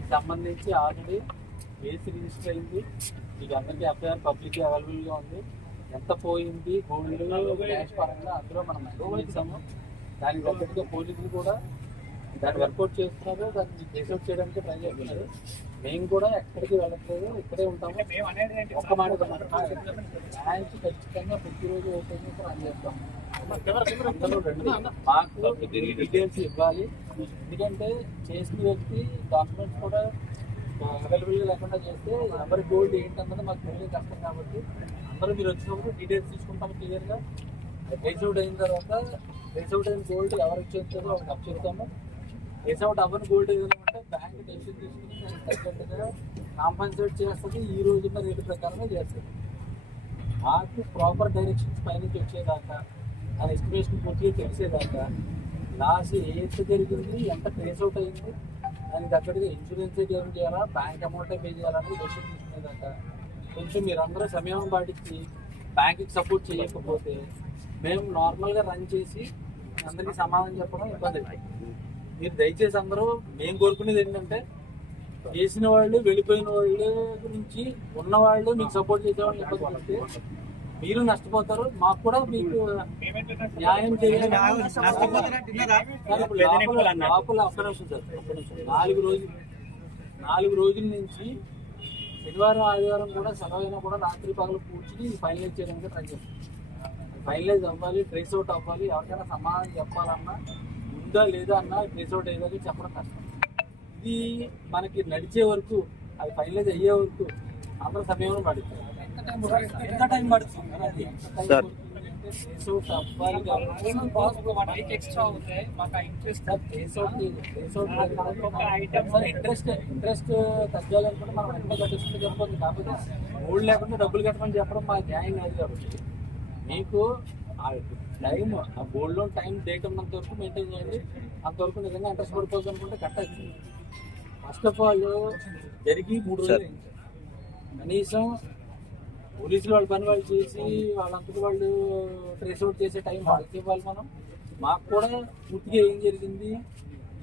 దీనికి సంబంధించి already case register అయింది. మీకు అందరికీ ఎఫ్ఐఆర్ పబ్లిక్ అవైలబుల్గా ఉంది. ఎంత పోయింది గోల్డ్ క్యాష్ పరంగా అందులో మనం ఇచ్చాము. దానికి తగ్గట్టుగా పోలీసులు కూడా దాన్ని వర్కౌట్ చేస్తున్నారు, దాన్ని కేసౌట్ చేయడానికి ట్రై చేస్తున్నారు. మేము కూడా ఎక్కడికి వెళ్ళట్లేదు, ఇక్కడే ఉంటాము. ఒక్క మాట బ్యాంక్ ఖచ్చితంగా ప్రతిరోజు ఓపెన్ చేసి రన్ చేస్తాము. మాకు డీటెయిల్స్ ఇవ్వాలి, ఎందుకంటే చేసిన వ్యక్తి డాక్యుమెంట్స్ కూడా అవైలబుల్గా లేకుండా చేస్తే ఎవరి గోల్డ్ ఏంటన్నది మాకు తెలియదు కష్టం. కాబట్టి అందరూ మీరు వచ్చినప్పుడు డీటెయిల్స్ తీసుకుంటాము క్లియర్గా. ట్రేస్అవుట్ అయిన తర్వాత ట్రేస్అవుట్ అయిన గోల్డ్ ఎవరు ఇచ్చేస్తారో వాళ్ళకి అప్ చెప్తాము. ట్రేస్అవుట్ అవ్వని గోల్డ్ ఏదైనా ఉంటే బ్యాంక్ డెసిషన్ తీసుకుని దానికి తగ్గట్టుగా కాంపన్సేట్ చేస్తుంది. ఈ రోజున్న రేటు ప్రకారమే చేస్తుంది. మాకు ప్రాపర్ డైరెక్షన్స్ పైనుంచి వచ్చేదాకా, దాని ఎస్టిమేషన్ పూర్తిగా తెలిసేదాకా, లాస్ట్ ఎంత జరిగింది, ఎంత ట్రేస్అవుట్ అయింది, దానికి తగ్గట్టుగా ఇన్సూరెన్సే క్లెయిమ్ చేయాలా, బ్యాంక్ అమౌంటే పే చేయాలని డెసిషన్ తీసుకునేదాకా కొంచెం మీరందరూ సమయం పాటించి బ్యాంకుకి సపోర్ట్ చేయకపోతే మేము నార్మల్గా రన్ చేసి అందరికీ సమాధానం చెప్పడం ఇబ్బంది. మీరు దయచేసి అందరూ మేము కోరుకునేది ఏంటంటే చేసిన వాళ్ళు వెళ్ళిపోయిన వాళ్ళ గురించి ఉన్నవాళ్ళు మీకు సపోర్ట్ చేసేవాళ్ళు ఇబ్బంది పడితే మీరు నష్టపోతారు, మాకు కూడా మీకు న్యాయం చేయాలి. లోపల ఒక్క నిమిషం సార్, 4 రోజుల నుంచి శనివారం ఆదివారం కూడా సెలవైనా కూడా రాత్రి పగలు కూర్చుని ఫైనలైజ్ చేయడానికి ట్రై చేస్తాం. ఫైనలైజ్ అవ్వాలి, ట్రేస్ అవుట్ అవ్వాలి. ఎవరికైనా సమాధానం చెప్పాలన్నా ఉందా లేదా అన్న ట్రేస్ అవుట్ అయ్యేదాకా చెప్పడం కష్టం. ఇది మనకి నడిచే వరకు, అది ఫైనలైజ్ అయ్యే వరకు అందరూ సమయంలో పడుతుంది. ఎంత టైం పడుతుంది? ఇంట్రెస్ట్ తగ్గాలనుకుంటే మనం ఎంత కట్టిస్తుంటే చెప్పండి. కాకపోతే గోల్డ్ లేకుండా డబ్బులు కట్టమని చెప్పడం మా న్యాయం కాదు. కాబట్టి మీకు ఆ టైం, ఆ గోల్డ్ లోన్ టైం డేట్ ఉన్నంత వరకు మెయింటైన్ చేయండి. అంతవరకు నిజంగా ఇంట్రెస్ట్ పడిపోతుంది అనుకుంటే కట్టచ్చు. ఫస్ట్ ఆఫ్ ఆల్ జరిగి 3 రోజులు కనీసం పోలీసులు వాళ్ళ పని వాళ్ళు చేసి వాళ్ళంతటి వాళ్ళు ట్రేస్ అవుట్ చేసే టైం వాళ్ళకి ఇవ్వాలి. మనం మాకు కూడా పూర్తిగా ఏం జరిగింది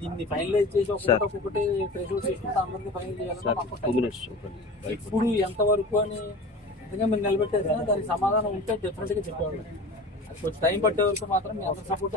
దీన్ని ఫైనలైజ్ చేసి ఒక్కొక్కటి ట్రేస్ అవుట్ చేసుకుంటే అందరికీ ఫైనల్ చేయాలని ఇప్పుడు ఎంతవరకు అని నిజంగా మీరు నిలబెట్టేసినా దానికి సమాధానం ఉంటే డెఫినెట్గా చెప్పేవాళ్ళు. అది కొంచెం టైం పట్టే వరకు మాత్రం మీ అందరి సపోర్ట్